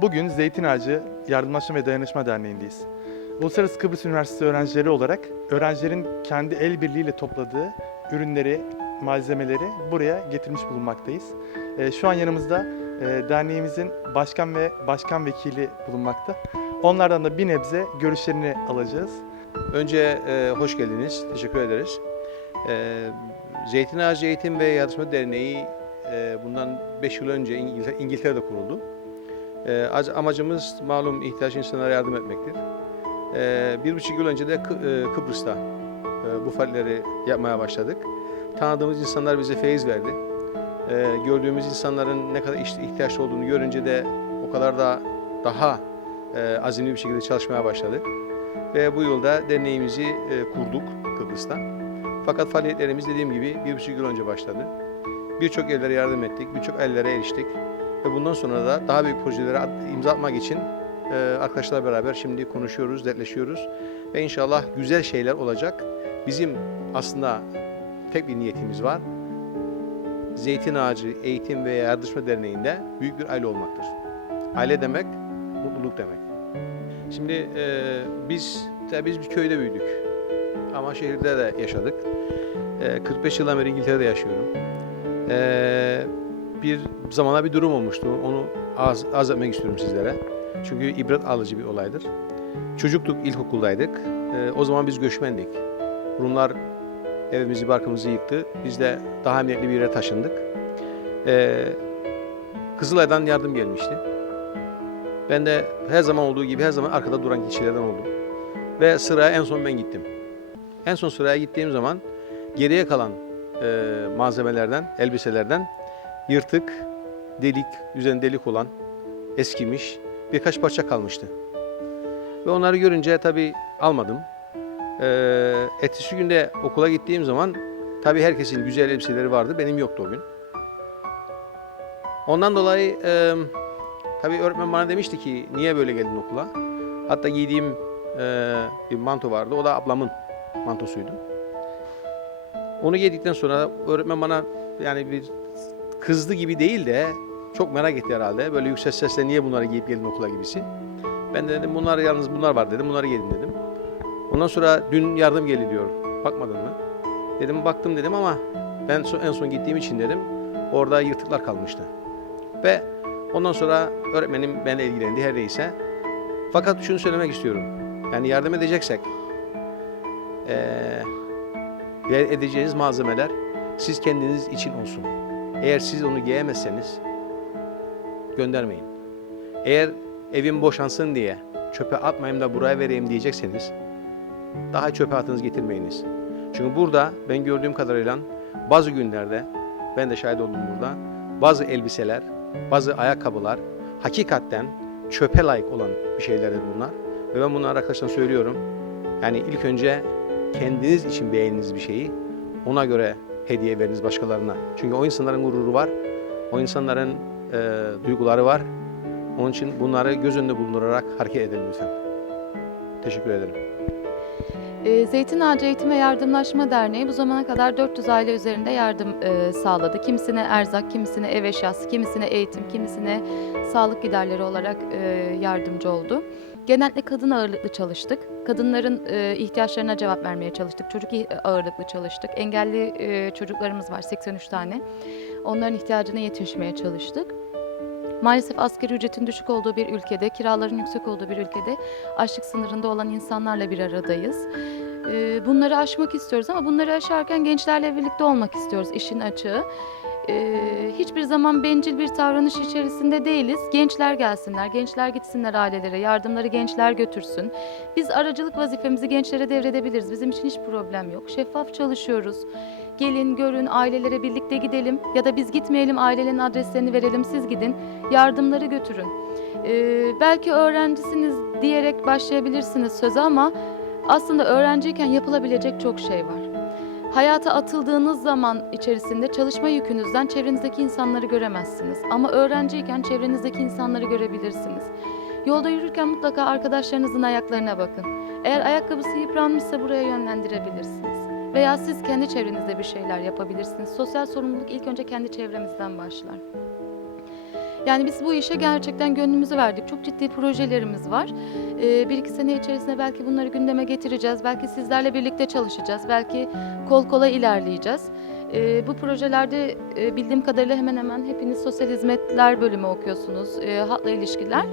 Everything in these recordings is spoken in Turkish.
Bugün Zeytin Ağacı Yardımlaşma ve Dayanışma Derneği'ndeyiz. Uluslararası Kıbrıs Üniversitesi öğrencileri olarak öğrencilerin kendi el birliğiyle topladığı ürünleri, malzemeleri buraya getirmiş bulunmaktayız. Ee, Şu an yanımızda e, derneğimizin başkan ve başkan vekili bulunmakta. Onlardan da bir nebze görüşlerini alacağız. Önce e, hoş geldiniz. Teşekkür ederiz. E, Zeytin Ağacı Eğitim ve Yardımlaşma Derneği bundan 5 yıl önce İngiltere, İngiltere'de kuruldu. E, ac- amacımız malum ihtiyaç insanlara yardım etmektir. E, bir buçuk yıl önce de Kı- e, Kıbrıs'ta e, bu faaliyetleri yapmaya başladık. Tanıdığımız insanlar bize feyiz verdi. E, gördüğümüz insanların ne kadar ihtiyaç olduğunu görünce de o kadar da daha e, azimli bir şekilde çalışmaya başladık. Ve bu yılda derneğimizi e, kurduk Kıbrıs'ta. Fakat faaliyetlerimiz dediğim gibi bir buçuk yıl önce başladı. Birçok yerlere yardım ettik, birçok ellere eriştik. Ve bundan sonra da daha büyük projelere imza atmak için e, arkadaşlarla beraber şimdi konuşuyoruz, dertleşiyoruz. Ve inşallah güzel şeyler olacak. Bizim aslında tek bir niyetimiz var. Zeytin Ağacı Eğitim ve Yardışma Derneği'nde büyük bir aile olmaktır. Aile demek, mutluluk demek. Şimdi e, biz tabii biz bir köyde büyüdük. Ama şehirde de yaşadık. E, 45 yıldan beri İngiltere'de yaşıyorum. E, bir zamana bir durum olmuştu. Onu az, az etmek istiyorum sizlere. Çünkü ibret alıcı bir olaydır. Çocuktuk, ilkokuldaydık. E, o zaman biz göçmendik. Rumlar evimizi, barkımızı yıktı. Biz de daha emniyetli bir yere taşındık. E, Kızılay'dan yardım gelmişti. Ben de her zaman olduğu gibi her zaman arkada duran kişilerden oldum. Ve sıraya en son ben gittim. En son sıraya gittiğim zaman geriye kalan e, malzemelerden, elbiselerden yırtık, delik, üzerinde delik olan, eskimiş birkaç parça kalmıştı. Ve onları görünce tabii almadım. E, ertesi günde okula gittiğim zaman tabii herkesin güzel elbiseleri vardı, benim yoktu o gün. Ondan dolayı e, Tabii öğretmen bana demişti ki niye böyle geldin okula? Hatta giydiğim e, bir manto vardı. O da ablamın mantosuydu. Onu giydikten sonra öğretmen bana yani bir kızdı gibi değil de çok merak etti herhalde. Böyle yüksek sesle niye bunları giyip geldin okula gibisi. Ben de dedim bunlar yalnız bunlar var dedim. Bunları giydin dedim. Ondan sonra dün yardım geldi diyor. Bakmadın mı? Dedim baktım dedim ama ben en son gittiğim için dedim orada yırtıklar kalmıştı. Ve Ondan sonra öğretmenim benimle ilgilendi her neyse. Fakat şunu söylemek istiyorum. Yani yardım edeceksek eee edeceğiniz malzemeler siz kendiniz için olsun. Eğer siz onu giyemezseniz göndermeyin. Eğer evim boşansın diye çöpe atmayayım da buraya vereyim diyecekseniz daha çöpe atınız getirmeyiniz. Çünkü burada ben gördüğüm kadarıyla bazı günlerde ben de şahit oldum burada bazı elbiseler bazı ayakkabılar hakikaten çöpe layık olan bir şeylerdir bunlar. Ve ben bunları arkadaşlar söylüyorum. Yani ilk önce kendiniz için beğendiğiniz bir şeyi ona göre hediye veriniz başkalarına. Çünkü o insanların gururu var. O insanların e, duyguları var. Onun için bunları göz önünde bulundurarak hareket edelim lütfen. Teşekkür ederim. Ee, Zeytin Ağacı Eğitim ve Yardımlaşma Derneği bu zamana kadar 400 aile üzerinde yardım e, sağladı. Kimisine erzak, kimisine ev eşyası, kimisine eğitim, kimisine sağlık giderleri olarak e, yardımcı oldu. Genellikle kadın ağırlıklı çalıştık. Kadınların e, ihtiyaçlarına cevap vermeye çalıştık. Çocuk ih- ağırlıklı çalıştık. Engelli e, çocuklarımız var 83 tane. Onların ihtiyacına yetişmeye çalıştık. Maalesef asgari ücretin düşük olduğu bir ülkede, kiraların yüksek olduğu bir ülkede açlık sınırında olan insanlarla bir aradayız. Ee, Bunları aşmak istiyoruz ama bunları aşarken gençlerle birlikte olmak istiyoruz işin açığı. Ee, Hiçbir zaman bencil bir davranış içerisinde değiliz. Gençler gelsinler, gençler gitsinler ailelere, yardımları gençler götürsün. Biz aracılık vazifemizi gençlere devredebiliriz. Bizim için hiç problem yok. Şeffaf çalışıyoruz. Gelin, görün, ailelere birlikte gidelim ya da biz gitmeyelim, ailelerin adreslerini verelim, siz gidin. Yardımları götürün. Ee, belki öğrencisiniz diyerek başlayabilirsiniz söze ama aslında öğrenciyken yapılabilecek çok şey var. Hayata atıldığınız zaman içerisinde çalışma yükünüzden çevrenizdeki insanları göremezsiniz. Ama öğrenciyken çevrenizdeki insanları görebilirsiniz. Yolda yürürken mutlaka arkadaşlarınızın ayaklarına bakın. Eğer ayakkabısı yıpranmışsa buraya yönlendirebilirsiniz. Veya siz kendi çevrenizde bir şeyler yapabilirsiniz. Sosyal sorumluluk ilk önce kendi çevremizden başlar. Yani biz bu işe gerçekten gönlümüzü verdik. Çok ciddi projelerimiz var. Ee, bir iki sene içerisinde belki bunları gündeme getireceğiz. Belki sizlerle birlikte çalışacağız. Belki kol kola ilerleyeceğiz. Ee, bu projelerde e, bildiğim kadarıyla hemen hemen hepiniz sosyal hizmetler bölümü okuyorsunuz. E, halkla ilişkiler,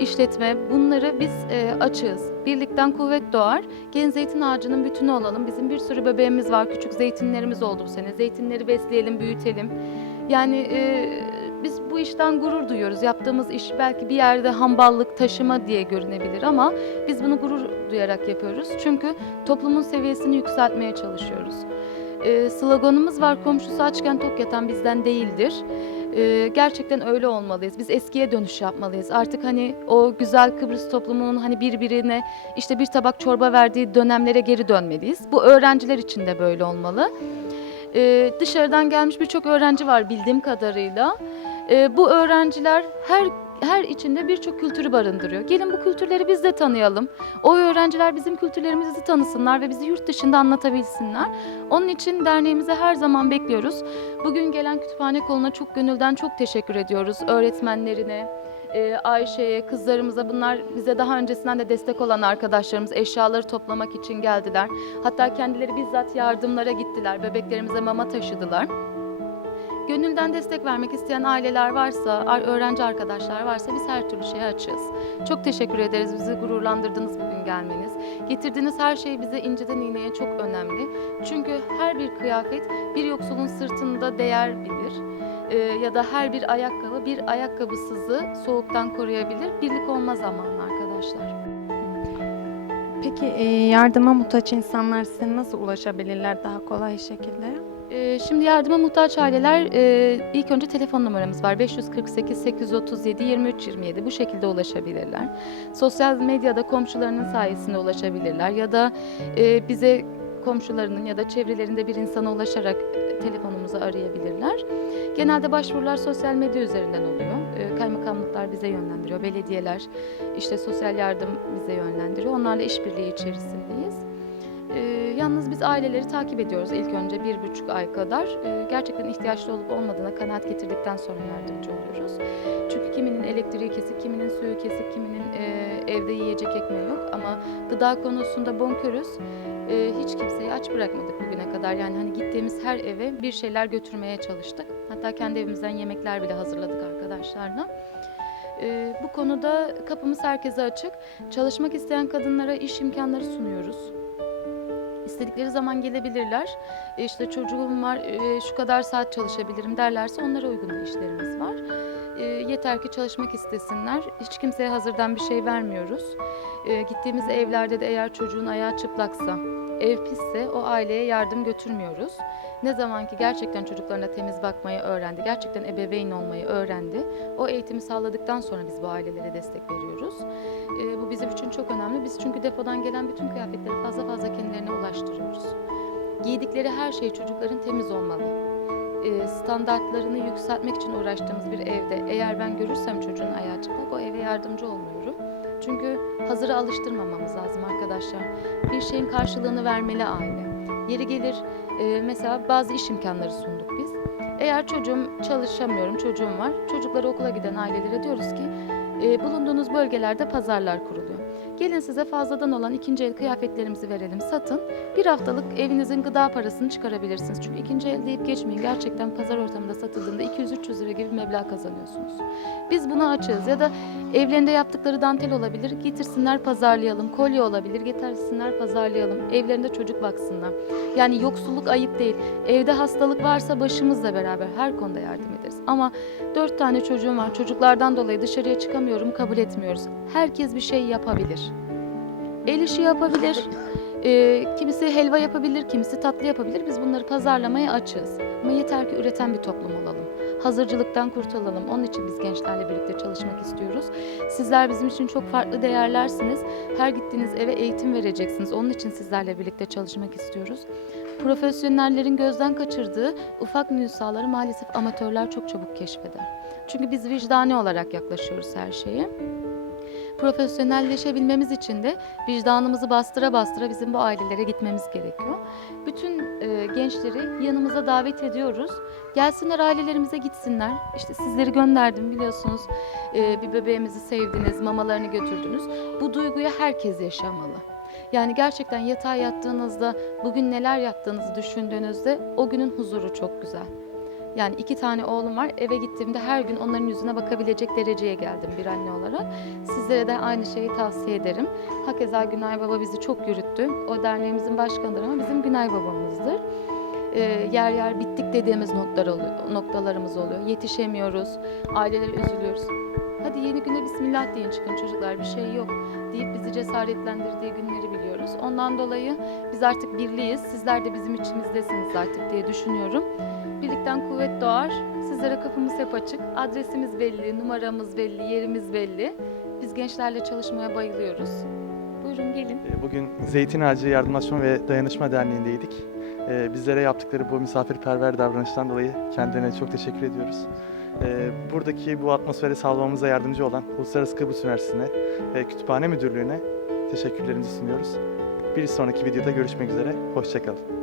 işletme bunları biz e, açığız. Birlikten kuvvet doğar. Gelin zeytin ağacının bütünü olalım. Bizim bir sürü bebeğimiz var. Küçük zeytinlerimiz oldu bu sene. Zeytinleri besleyelim, büyütelim. Yani e, biz bu işten gurur duyuyoruz. Yaptığımız iş belki bir yerde hamballık, taşıma diye görünebilir ama biz bunu gurur duyarak yapıyoruz. Çünkü toplumun seviyesini yükseltmeye çalışıyoruz. E, sloganımız var, komşusu açken tok yatan bizden değildir. E, gerçekten öyle olmalıyız. Biz eskiye dönüş yapmalıyız. Artık hani o güzel Kıbrıs toplumunun hani birbirine işte bir tabak çorba verdiği dönemlere geri dönmeliyiz. Bu öğrenciler için de böyle olmalı. E, dışarıdan gelmiş birçok öğrenci var bildiğim kadarıyla. E, bu öğrenciler her her içinde birçok kültürü barındırıyor. Gelin bu kültürleri biz de tanıyalım. O öğrenciler bizim kültürlerimizi tanısınlar ve bizi yurt dışında anlatabilsinler. Onun için derneğimize her zaman bekliyoruz. Bugün gelen kütüphane koluna çok gönülden çok teşekkür ediyoruz. Öğretmenlerine, e, Ayşe'ye, kızlarımıza bunlar bize daha öncesinden de destek olan arkadaşlarımız eşyaları toplamak için geldiler. Hatta kendileri bizzat yardımlara gittiler. Bebeklerimize mama taşıdılar. Gönülden destek vermek isteyen aileler varsa, ar- öğrenci arkadaşlar varsa biz her türlü şeye açığız. Çok teşekkür ederiz. Bizi gururlandırdınız bugün gelmeniz. Getirdiğiniz her şey bize inceden iğneye çok önemli. Çünkü her bir kıyafet bir yoksulun sırtında değer bilir. Ee, ya da her bir ayakkabı bir ayakkabısızı soğuktan koruyabilir. Birlik olma zamanı arkadaşlar. Peki e, yardıma muhtaç insanlar size nasıl ulaşabilirler daha kolay şekilde? Ee, Şimdi yardıma muhtaç aileler e, ilk önce telefon numaramız var 548 837 23 27 bu şekilde ulaşabilirler. Sosyal medyada komşularının sayesinde ulaşabilirler ya da e, bize komşularının ya da çevrelerinde bir insana ulaşarak telefonumuzu arayabilirler. Genelde başvurular sosyal medya üzerinden oluyor. E, Kaymakamlıklar bize yönlendiriyor, belediyeler işte sosyal yardım bize yönlendiriyor. Onlarla işbirliği içerisindeyiz. Aileleri takip ediyoruz ilk önce bir buçuk ay kadar. Ee, gerçekten ihtiyaçlı olup olmadığına kanaat getirdikten sonra yardımcı oluyoruz. Çünkü kiminin elektriği kesik, kiminin suyu kesik, kiminin e, evde yiyecek ekmeği yok. Ama gıda konusunda bonkörüz. Ee, hiç kimseyi aç bırakmadık bugüne kadar. Yani hani gittiğimiz her eve bir şeyler götürmeye çalıştık. Hatta kendi evimizden yemekler bile hazırladık arkadaşlarla. Ee, bu konuda kapımız herkese açık. Çalışmak isteyen kadınlara iş imkanları sunuyoruz. İstedikleri zaman gelebilirler. E işte çocuğum var, e, şu kadar saat çalışabilirim derlerse onlara uygun işlerimiz var. E, yeter ki çalışmak istesinler. Hiç kimseye hazırdan bir şey vermiyoruz. E, gittiğimiz evlerde de eğer çocuğun ayağı çıplaksa, ev pisse o aileye yardım götürmüyoruz. Ne zaman ki gerçekten çocuklarına temiz bakmayı öğrendi, gerçekten ebeveyn olmayı öğrendi, o eğitimi sağladıktan sonra biz bu ailelere destek veriyoruz. E, bu bizim için çok önemli. Biz çünkü depodan gelen bütün kıyafetleri fazla fazla kendilerine ulaştırıyoruz. Giydikleri her şey çocukların temiz olmalı. E, standartlarını yükseltmek için uğraştığımız bir evde eğer ben görürsem çocuğun ayağı çıplak o eve yardımcı olmuyorum. Çünkü hazıra alıştırmamamız lazım arkadaşlar. Bir şeyin karşılığını vermeli aile. Yeri gelir e, mesela bazı iş imkanları sunduk biz. Eğer çocuğum çalışamıyorum, çocuğum var. Çocukları okula giden ailelere diyoruz ki e, bulunduğunuz bölgelerde pazarlar kuruluyor. Gelin size fazladan olan ikinci el kıyafetlerimizi verelim, satın. Bir haftalık evinizin gıda parasını çıkarabilirsiniz. Çünkü ikinci el deyip geçmeyin. Gerçekten pazar ortamında satıldığında 200-300 lira gibi meblağ kazanıyorsunuz. Biz bunu açığız ya da evlerinde yaptıkları dantel olabilir. Getirsinler pazarlayalım. Kolye olabilir. Getirsinler pazarlayalım. Evlerinde çocuk baksınlar. Yani yoksulluk ayıp değil. Evde hastalık varsa başımızla beraber her konuda yardım ederiz. Ama dört tane çocuğum var. Çocuklardan dolayı dışarıya çıkamıyorum, kabul etmiyoruz. Herkes bir şey yapabilir. El işi yapabilir. Ee, kimisi helva yapabilir, kimisi tatlı yapabilir. Biz bunları pazarlamaya açığız. Ama yeter ki üreten bir toplum olalım. Hazırcılıktan kurtulalım. Onun için biz gençlerle birlikte çalışmak istiyoruz. Sizler bizim için çok farklı değerlersiniz. Her gittiğiniz eve eğitim vereceksiniz. Onun için sizlerle birlikte çalışmak istiyoruz. Profesyonellerin gözden kaçırdığı ufak nüshaları maalesef amatörler çok çabuk keşfeder. Çünkü biz vicdani olarak yaklaşıyoruz her şeye. Profesyonelleşebilmemiz için de vicdanımızı bastıra bastıra bizim bu ailelere gitmemiz gerekiyor. Bütün e, gençleri yanımıza davet ediyoruz. Gelsinler ailelerimize gitsinler. İşte sizleri gönderdim biliyorsunuz. E, bir bebeğimizi sevdiniz, mamalarını götürdünüz. Bu duyguyu herkes yaşamalı. Yani gerçekten yatağa yattığınızda, bugün neler yaptığınızı düşündüğünüzde o günün huzuru çok güzel. Yani iki tane oğlum var. Eve gittiğimde her gün onların yüzüne bakabilecek dereceye geldim bir anne olarak. Sizlere de aynı şeyi tavsiye ederim. Hakeza Günay Baba bizi çok yürüttü. O derneğimizin başkanıdır ama bizim Günay Babamızdır. Ee, yer yer bittik dediğimiz noktalar oluyor, noktalarımız oluyor. Yetişemiyoruz, aileler üzülüyoruz. Hadi yeni güne bismillah deyin çıkın çocuklar bir şey yok deyip bizi cesaretlendirdiği günleri biliyoruz. Ondan dolayı biz artık birliyiz. Sizler de bizim içimizdesiniz artık diye düşünüyorum. Birlikten kuvvet doğar. Sizlere kapımız hep açık. Adresimiz belli, numaramız belli, yerimiz belli. Biz gençlerle çalışmaya bayılıyoruz. Buyurun gelin. E, Bugün Zeytin Ağacı Yardımlaşma ve Dayanışma Derneği'ndeydik. E, Bizlere yaptıkları bu misafirperver davranıştan dolayı kendilerine çok teşekkür ediyoruz. E, Buradaki bu atmosferi sağlamamıza yardımcı olan Uluslararası Kıbrıs Üniversitesi'ne ve Kütüphane Müdürlüğü'ne teşekkürlerimizi sunuyoruz. Bir sonraki videoda görüşmek üzere. Hoşçakalın.